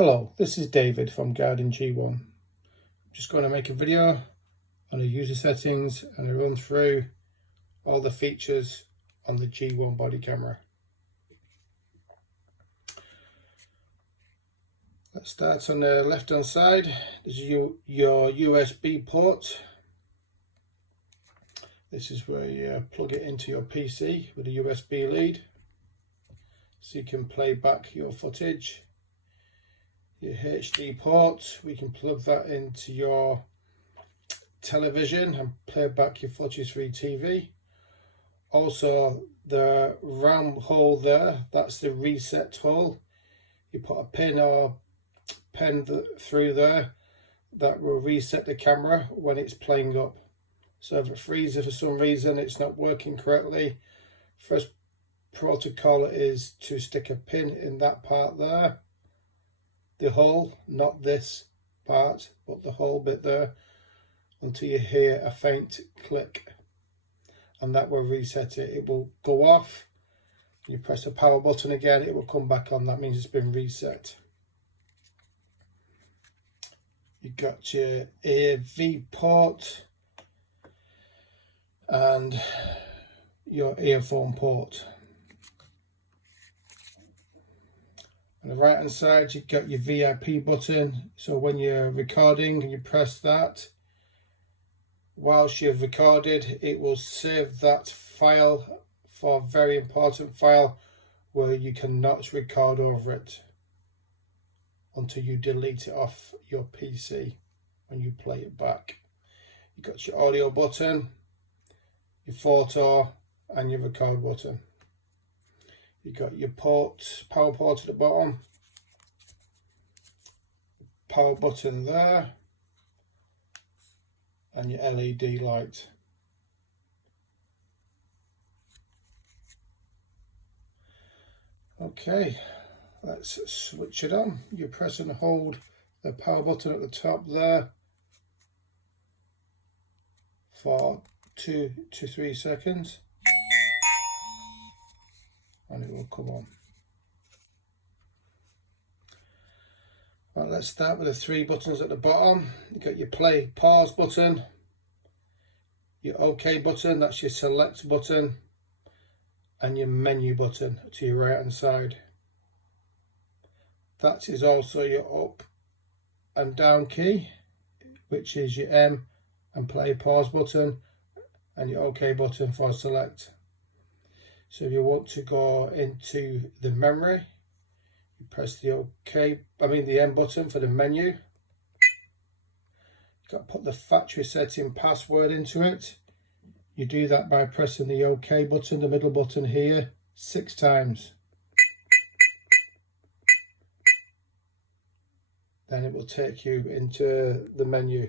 Hello, this is David from Guardiang1. I'm just going to make a video on the user settings and a run through all the features on the G1 body camera. Let's start on the left hand side. This is your USB port. This is where you plug it into your PC with a USB lead so you can play back your footage. Your HD port, we can plug that into your television and play back your footage through TV. Also, the RAM hole there, that's the reset hole. You put a pin or pen through there that will reset the camera when it's playing up. So if it freezes for some reason, it's not working correctly, first protocol is to stick a pin in that part there. The hole, not this part, but the whole bit there, until you hear a faint click, and that will reset it. It will go off. You press the power button again, it will come back on. That means it's been reset. You got your AV port and your earphone port. On the right hand side, you've got your VIP button. So when you're recording and you press that, whilst you've recorded, it will save that file for a very important file where you cannot record over it until you delete it off your PC when you play it back. You've got your audio button, your photo and your record button. You've got your power port at the bottom, power button there, and your LED light. Okay, let's switch it on. You press and hold the power button at the top there for 2 to 3 seconds. And it will come on. Right, let's start with the 3 buttons at the bottom. You got your play pause button, your OK button, that's your select button, and your menu button to your right hand side. That is also your up and down key, which is your M and play pause button, and your OK button for select. So if you want to go into the memory, you press the the M button for the menu. You've got to put the factory setting password into it. You do that by pressing the OK button, the middle button here, 6 times. Then it will take you into the menu.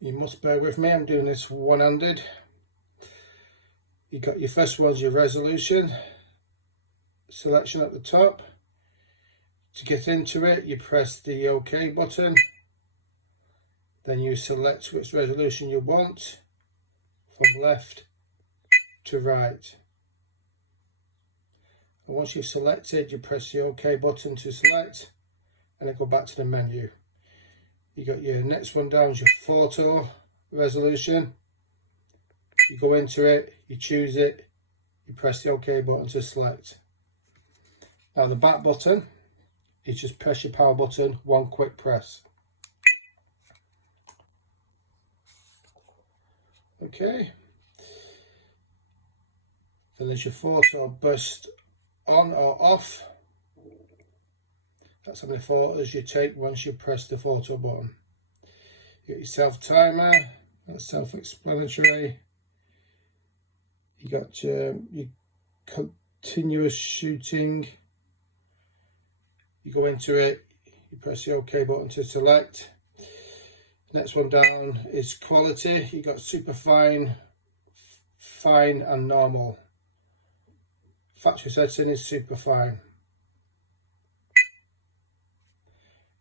You must bear with me, I'm doing this one-handed. You got your first one's your resolution selection at the top. To get into it, you press the OK button. Then you select which resolution you want from left to right. And once you've selected, you press the OK button to select, and then go back to the menu. You got your next one down is your photo resolution. You go into it, you choose it, you press the OK button to select. Now the back button is just press your power button, one quick press. Okay. Then there's your photo burst on or off. That's how many photos you take once you press the photo button. You got your self timer, that's self-explanatory. You got your continuous shooting. You go into it, you press the OK button to select. Next one down is quality. You got super fine, fine and normal. Factory setting is super fine.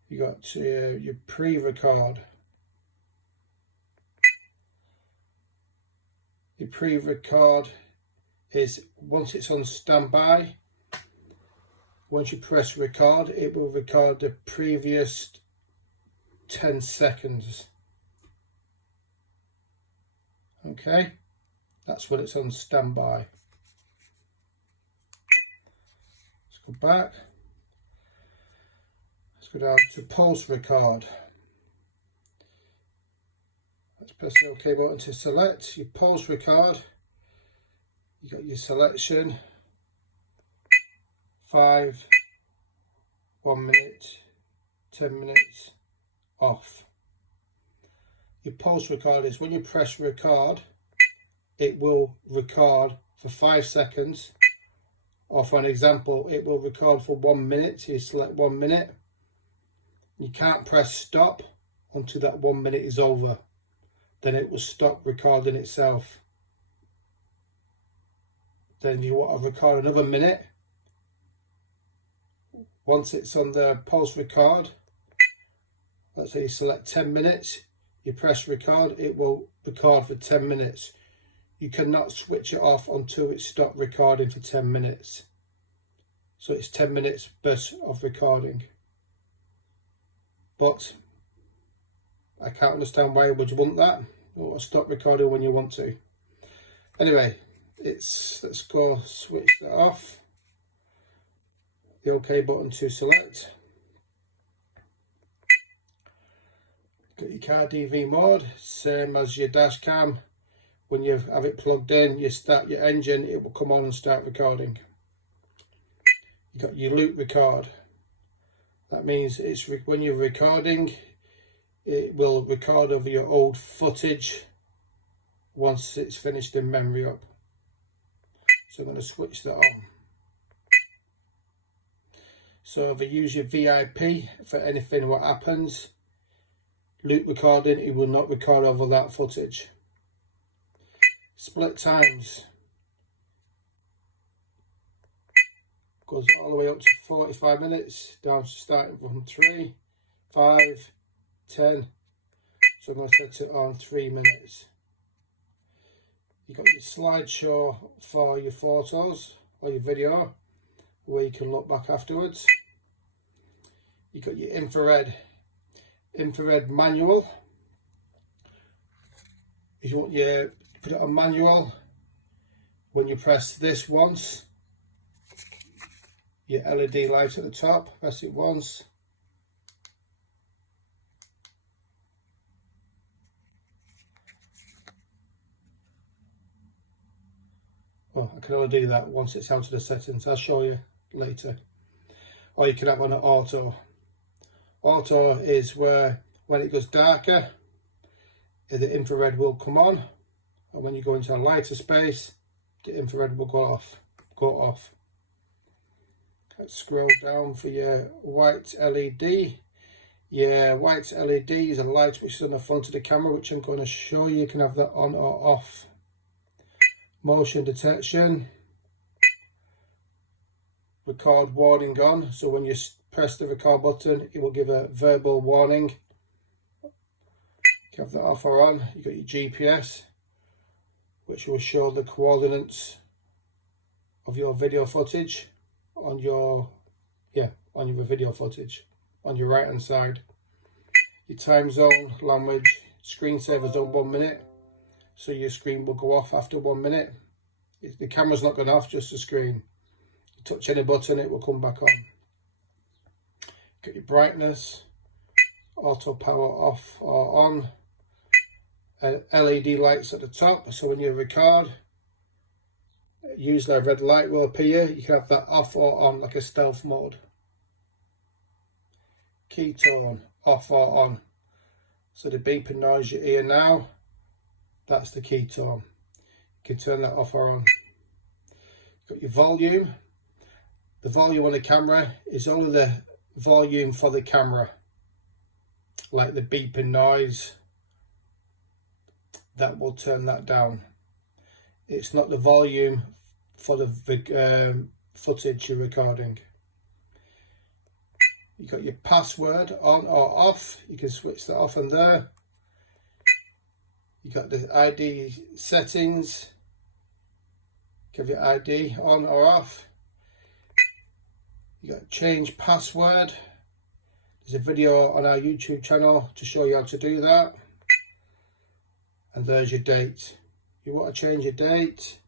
You got your pre-record. Your pre-record is once it's on standby, Once you press record, it will record the previous 10 seconds. Okay, that's when it's on standby. Let's go back. Let's go down to pulse record. Let's press the OK button to select your pulse record. You got your selection: 5, 1 minute, 10 minutes, off. Your pulse record is when you press record, it will record for 5 seconds, or for an example, it will record for 1 minute. So you select 1 minute. You can't press stop until that 1 minute is over. Then it will stop recording itself. Then if you want to record another minute, once it's on the pulse record, let's say you select 10 minutes, you press record, it will record for 10 minutes. You cannot switch it off until it stopped recording for 10 minutes. So it's 10 minutes burst of recording. But I can't understand why would you want that, or stop recording when you want to. Anyway, let's go switch that off. The OK button to select. Got your car DV mode, same as your dash cam. When you have it plugged in, you start your engine, it will come on and start recording. You got your loop record. That means it's when you're recording, it will record over your old footage once it's finished in memory up. So I'm going to switch that on. So if you use your VIP for anything what happens, loop recording, it will not record over that footage. Split times goes all the way up to 45 minutes, down to starting from 3, 5, 10. So I'm going to set it on 3 minutes. You've got your slideshow for your photos or your video, where you can look back afterwards. You've got your infrared manual. If you want your put it on manual, when you press this once, your LED light at the top, press it once. Well, I can only do that once it's out of the settings. I'll show you later. Or you can have one at auto. Auto is where when it goes darker, the infrared will come on, and when you go into a lighter space, the infrared will go off. Let's scroll down for your white LED. Your white LED is a light which is on the front of the camera, which I'm going to show you. You can have that on or off. Motion detection. Record warning on. So when you press the record button, it will give a verbal warning. You can have that off or on. You've got your GPS, which will show the coordinates of your video footage on your video footage on your right hand side. Your time zone, language, screensaver's on 1 minute, so your screen will go off after 1 minute. The camera's not going off, just the screen. You touch any button, it will come back on. Get your brightness, auto power off or on. LED lights at the top, so when you record, usually a red light will appear. You can have that off or on, like a stealth mode. Keytone, off or on. So the beeping noise you hear now, that's the keytone. You can turn that off or on. You've got your volume. The volume on the camera is only the volume for the camera. Like the beeping noise, that will turn that down. It's not the volume for the footage you're recording. You've got your password on or off. You can switch that off and there. You've got the ID settings. You have your ID on or off. You got change password. There's a video on our YouTube channel to show you how to do that. And there's your date. You want to change your date,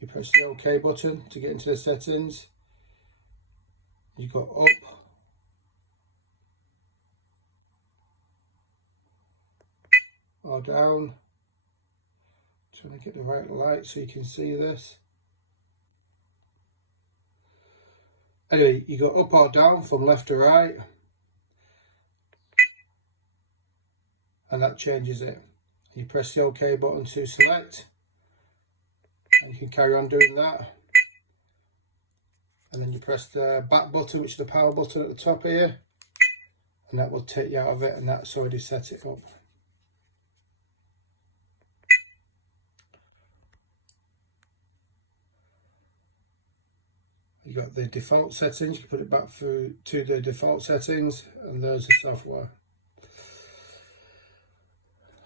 you press the OK button to get into the settings. You go up, or down. Trying to get the right light so you can see this. Anyway, you go up or down from left to right, and that changes it. You press the OK button to select, and you can carry on doing that. And then you press the back button, which is the power button at the top here, and that will take you out of it, and that's already set it up. You got the default settings, you can put it back through to the default settings, and there's the software.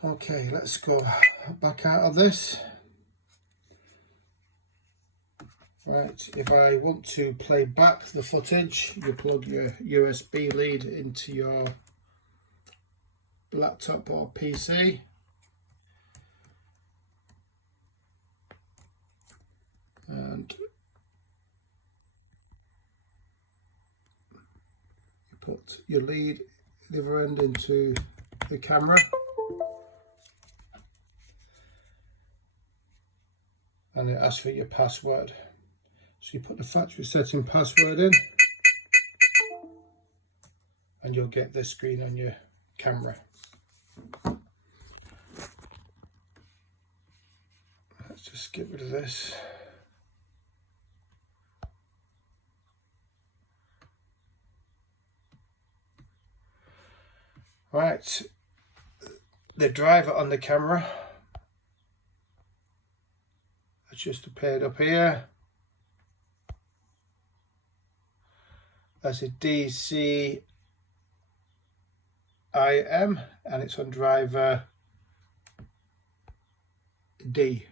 Okay, let's go back out of this. Right, if I want to play back the footage, you plug your USB lead into your laptop or PC. And you put your lead the other end into the camera. And it asks for your password. So you put the factory setting password in, and you'll get this screen on your camera. Let's just get rid of this. Right, the driver on the camera has just appeared up here. That's a DCIM, and it's on driver D.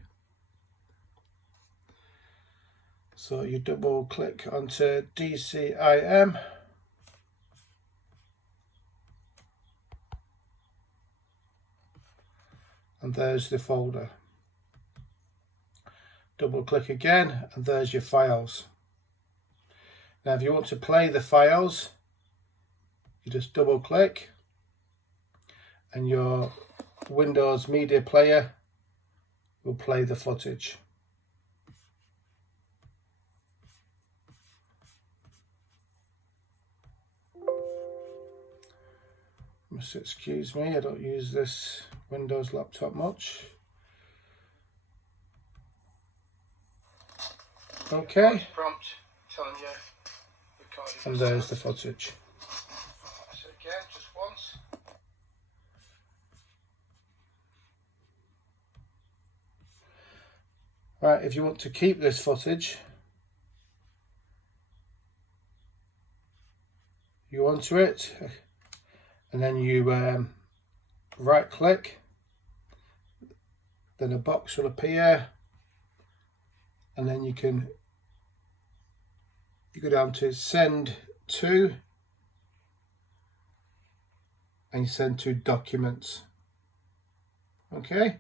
So you double click onto DCIM, and there's the folder. Double click again, and there's your files. Now if you want to play the files, you just double click, and your Windows Media Player will play the footage. Must excuse me, I don't use this Windows laptop much. Okay. Prompt telling you. And there's the footage. So again, just once. Right, if you want to keep this footage, you go onto it, and then you right click, then a box will appear, and then you go down to send to, and you send to documents. Okay,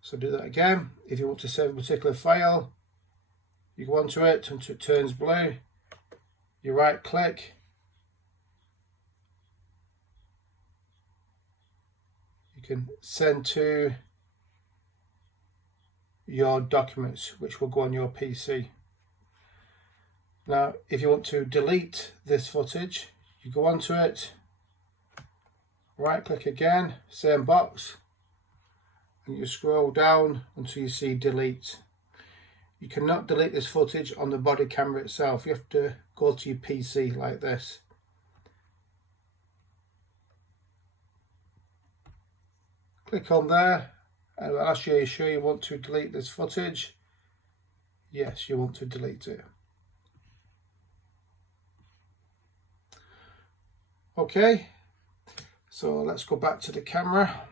so do that again. If you want to save a particular file, you go onto it until it turns blue, you right click, you can send to your documents, which will go on your PC. Now if you want to delete this footage, you go onto it, right click again, same box, and you scroll down until you see delete. You cannot delete this footage on the body camera itself, you have to go to your PC like this. Click on there, and it will ask you, are you sure you want to delete this footage? Yes, you want to delete it. Okay, so let's go back to the camera.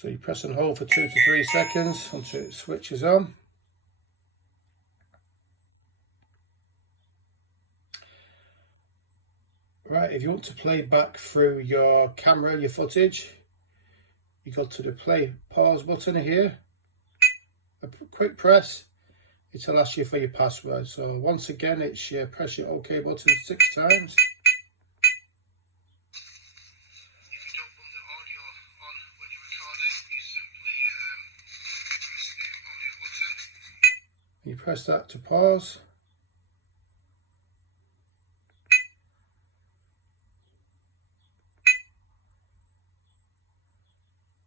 So you press and hold for 2 to 3 seconds until it switches on. Right, if you want to play back through your camera, your footage, you go to the play pause button here. A quick press, it'll ask you for your password. So once again, it's press your OK button 6 times. You press that to pause.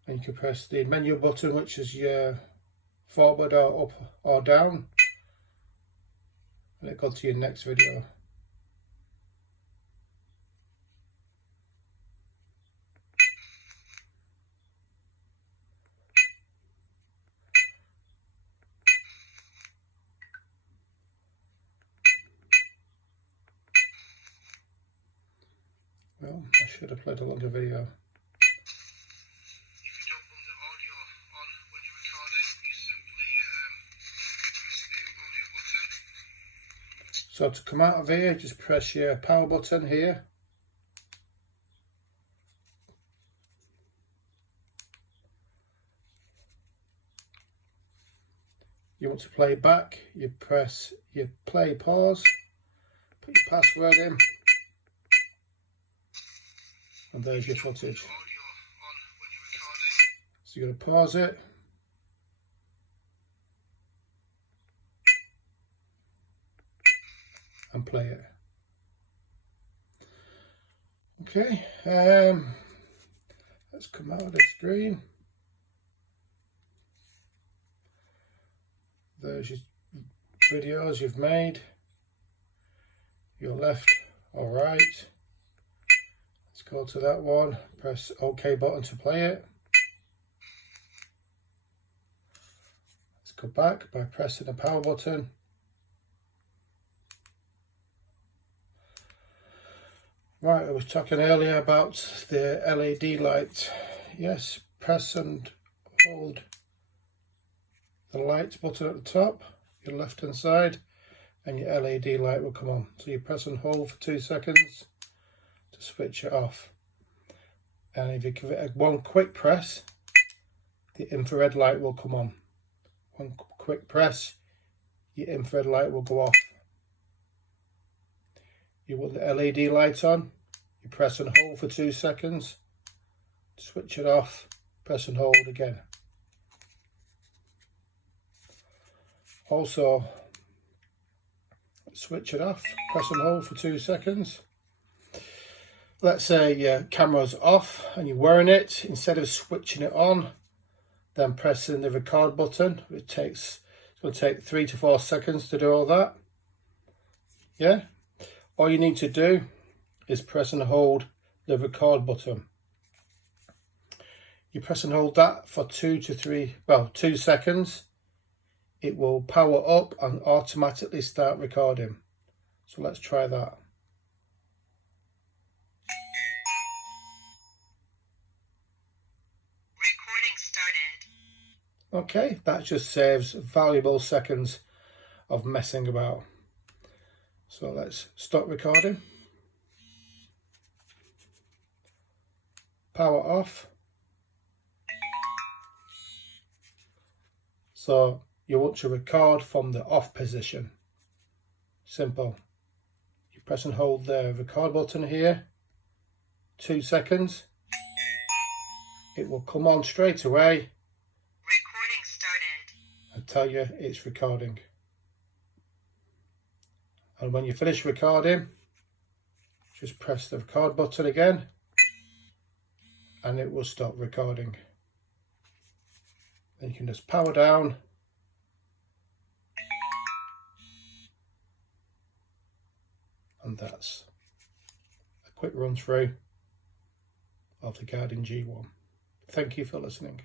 And you can press the menu button, which is your forward or up or down, and it goes to your next video. Well, I should have played a longer video. So to come out of here, just press your power button here. You want to play back, you press your play pause, put your password in, and there's your footage. So you're going to pause it. And play it. Okay, let's come out of the screen. There's your videos you've made, your left or right. Let's go to that one, press OK button to play it. Let's go back by pressing the power button. Right, I was talking earlier about the LED light. Yes, press and hold the light button at the top, your left hand side, and your LED light will come on. So you press and hold for 2 seconds to switch it off. And if you give it one quick press, the infrared light will come on. One quick press, your infrared light will go off. You want the LED light on, you press and hold for 2 seconds, switch it off, press and hold again. Also, switch it off, press and hold for 2 seconds. Let's say your camera's off and you're wearing it, instead of switching it on, then pressing the record button. It's going to take 3 to 4 seconds to do all that. Yeah? All you need to do is press and hold the record button. You press and hold that for 2 seconds. It will power up and automatically start recording. So let's try that. Recording started. Okay, that just saves valuable seconds of messing about. So let's stop recording. Power off. So you want to record from the off position. Simple. You press and hold the record button here. 2 seconds. It will come on straight away. Recording started. And tell you it's recording. And when you finish recording, just press the record button again and it will stop recording. Then you can just power down and that's a quick run through of the Guardiang G1. Thank you for listening.